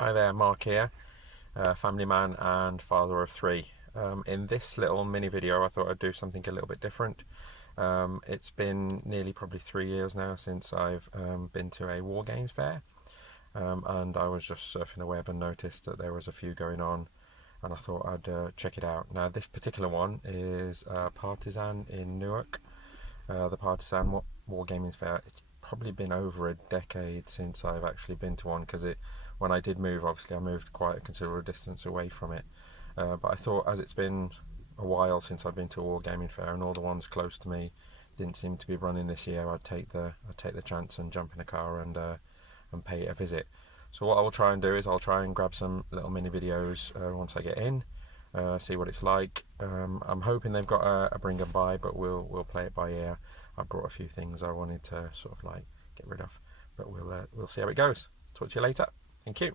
Hi there, Mark here, family man and father of three. In this little mini video I thought I'd do something a little bit different. It's been nearly probably 3 years now since I've been to a wargames fair, and I was just surfing the web and noticed that there was a few going on, and I thought I'd check it out. Now this particular one is Partizan in Newark, the Partizan wargaming fair. It's probably been over a decade since I've actually been to one, because when I did move, obviously I moved quite a considerable distance away from it, but I thought, as it's been a while since I've been to a wargaming fair and all the ones close to me didn't seem to be running this year, I'd take the chance and jump in a car and pay it a visit. So what I will try and do is I'll try and grab some little mini videos once I get in, see what it's like. I'm hoping they've got a bring and buy, but we'll play it by ear. I brought a few things I wanted to sort of like get rid of, but we'll see how it goes. Talk to you later. Thank you.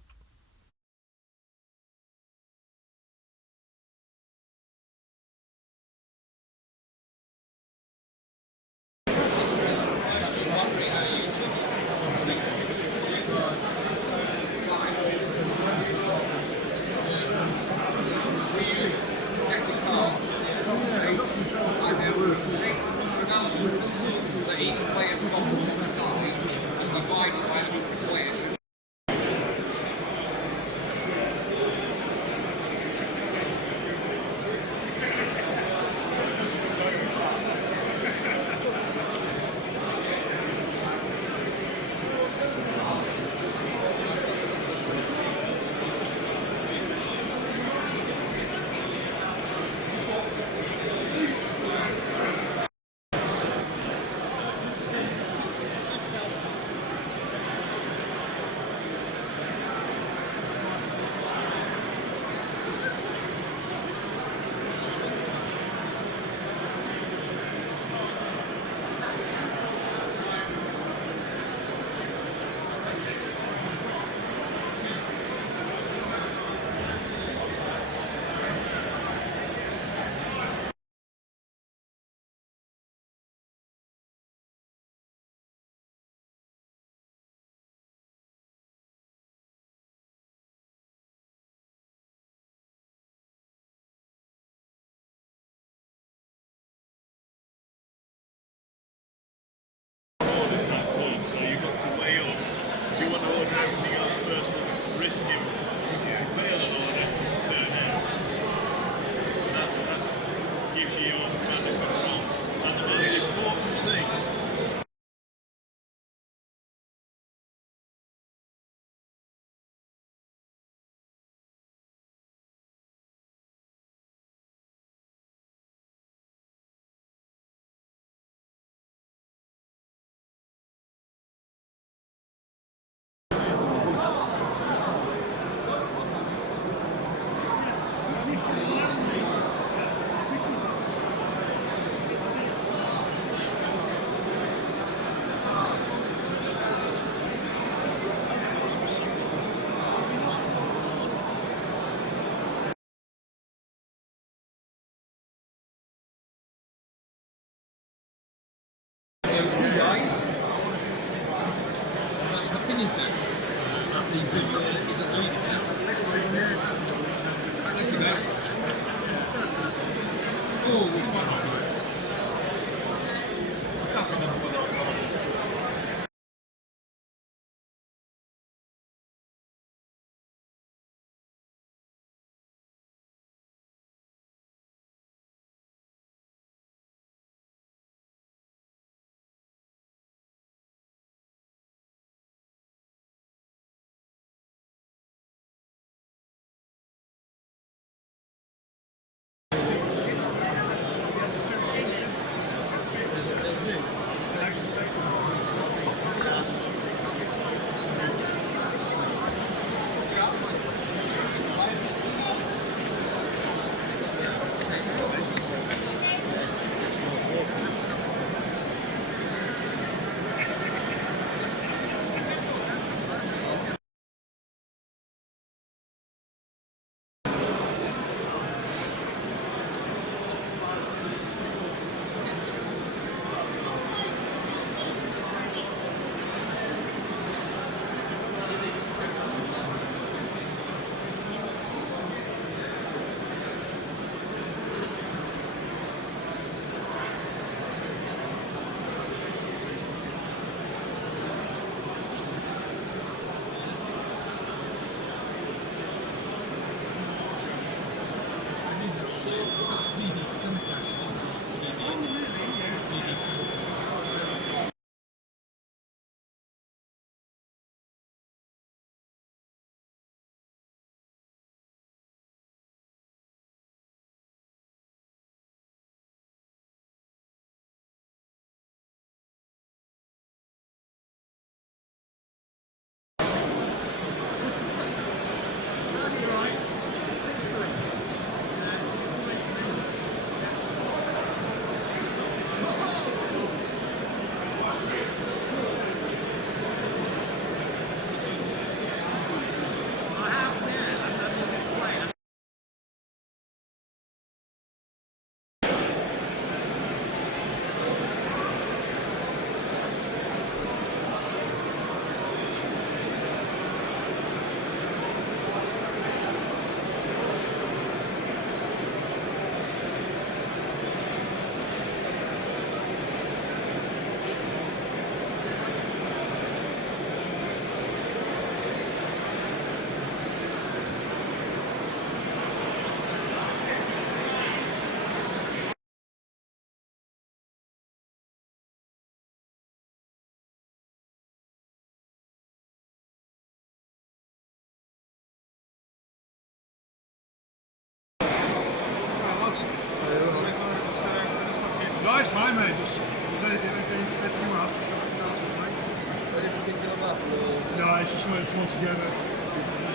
So you've got to weigh up. Do you want to order everything else first and risk him? If you fail an order, it's turn out. That gives you your kind of control. And the most important thing, guys, it's a opinion test after you've done your leader test. Thank you, mate. Oh, we're quite happy. I can't remember whether I got it. it's fine, mate. Just anything you want to show us, mate. No, it's just something all together.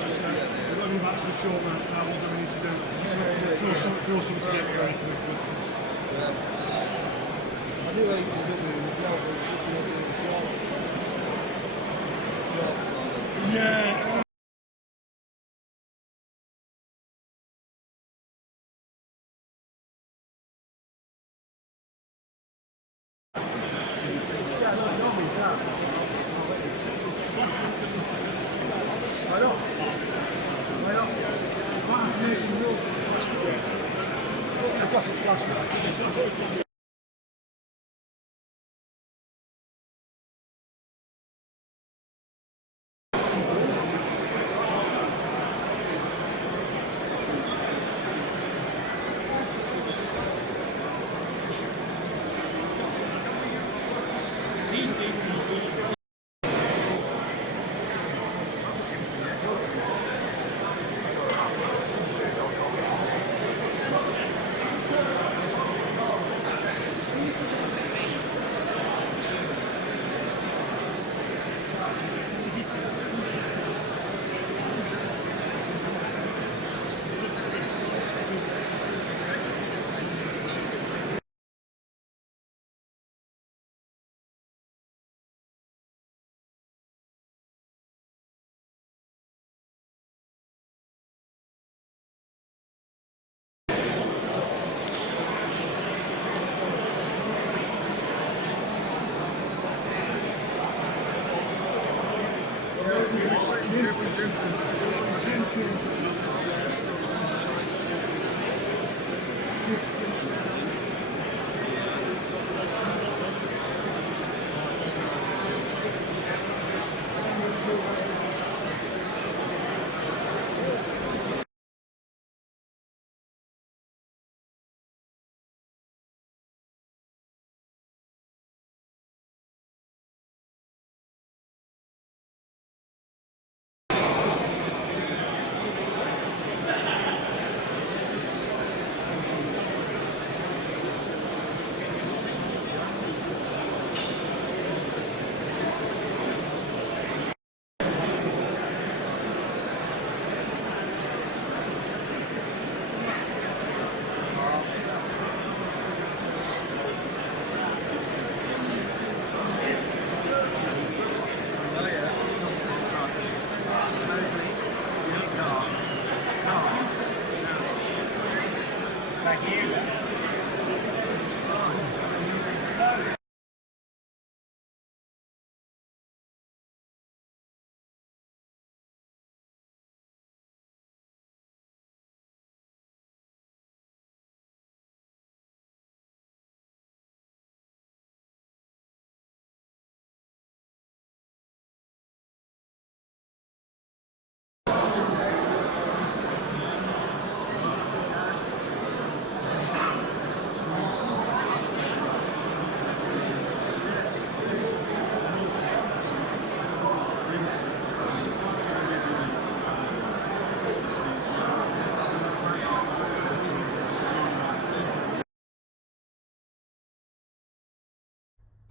Just we're going back to the shop now. What do we need to do? Throw something together very quickly. I do like some good moves as well, but it's just not Yeah. Plus it's flash.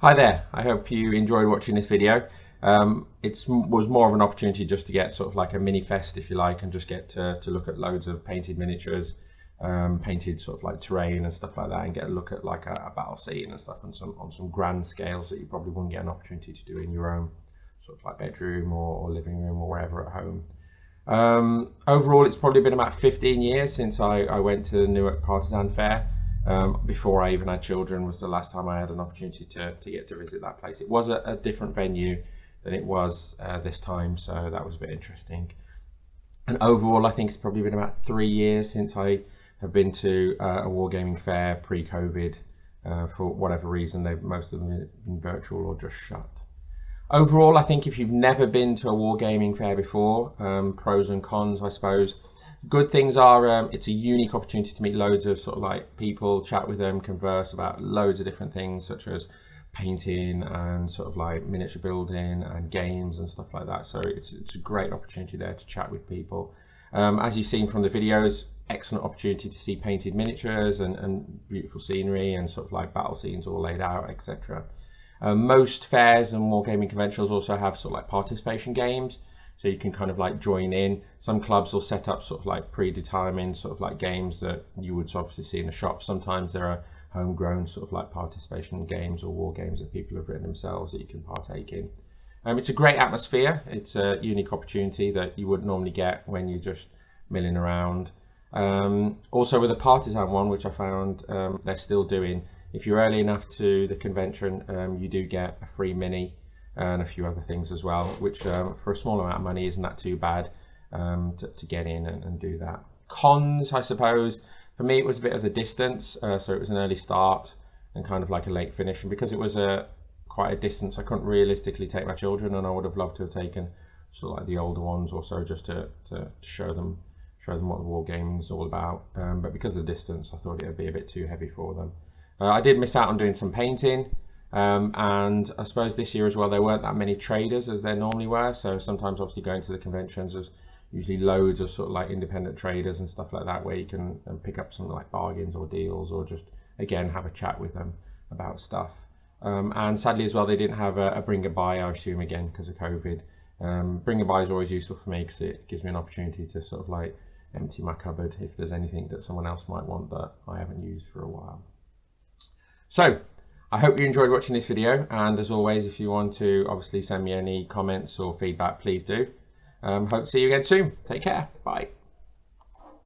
Hi there, I hope you enjoyed watching this video. It was more of an opportunity just to get sort of like a mini fest, if you like, and just get to look at loads of painted miniatures, painted sort of like terrain and stuff like that, and get a look at like a battle scene and stuff on some grand scales that you probably wouldn't get an opportunity to do in your own sort of like bedroom or living room or wherever at home. Overall, it's probably been about 15 years since I went to the Newark Partizan Fair. Before I even had children was the last time I had an opportunity to get to visit that place. It was a different venue than it was this time, so that was a bit interesting. And overall, I think it's probably been about 3 years since I have been to a wargaming fair pre-COVID. For whatever reason, most of them have been virtual or just shut. Overall, I think if you've never been to a wargaming fair before, pros and cons, I suppose. Good things are it's a unique opportunity to meet loads of sort of like people, chat with them, converse about loads of different things such as painting and sort of like miniature building and games and stuff like that. So it's a great opportunity there to chat with people. As you've seen from the videos, excellent opportunity to see painted miniatures and beautiful scenery and sort of like battle scenes all laid out, etc. Most fairs and wargaming conventions also have sort of like participation games, so you can kind of like join in. Some clubs will set up sort of like predetermined sort of like games that you would obviously see in the shop. Sometimes there are homegrown sort of like participation games or war games that people have written themselves that you can partake in. It's a great atmosphere. It's a unique opportunity that you wouldn't normally get when you're just milling around. Also with the Partizan one, which I found they're still doing, if you're early enough to the convention, you do get a free mini and a few other things as well, which for a small amount of money isn't that too bad to get in and do that. Cons, I suppose, for me it was a bit of the distance, so it was an early start and kind of like a late finish, and because it was quite a distance, I couldn't realistically take my children, and I would have loved to have taken sort of like the older ones also, just to show them what the war gaming is all about, but because of the distance I thought it would be a bit too heavy for them. I did miss out on doing some painting, and I suppose this year as well there weren't that many traders as there normally were, so sometimes obviously going to the conventions there's usually loads of sort of like independent traders and stuff like that where you can pick up some like bargains or deals, or just again have a chat with them about stuff. And sadly as well they didn't have a bring a buy, I assume again because of COVID. Bring a buy is always useful for me because it gives me an opportunity to sort of like empty my cupboard if there's anything that someone else might want that I haven't used for a while. So I hope you enjoyed watching this video, and as always if you want to obviously send me any comments or feedback, please do. Hope to see you again soon. Take care. Bye.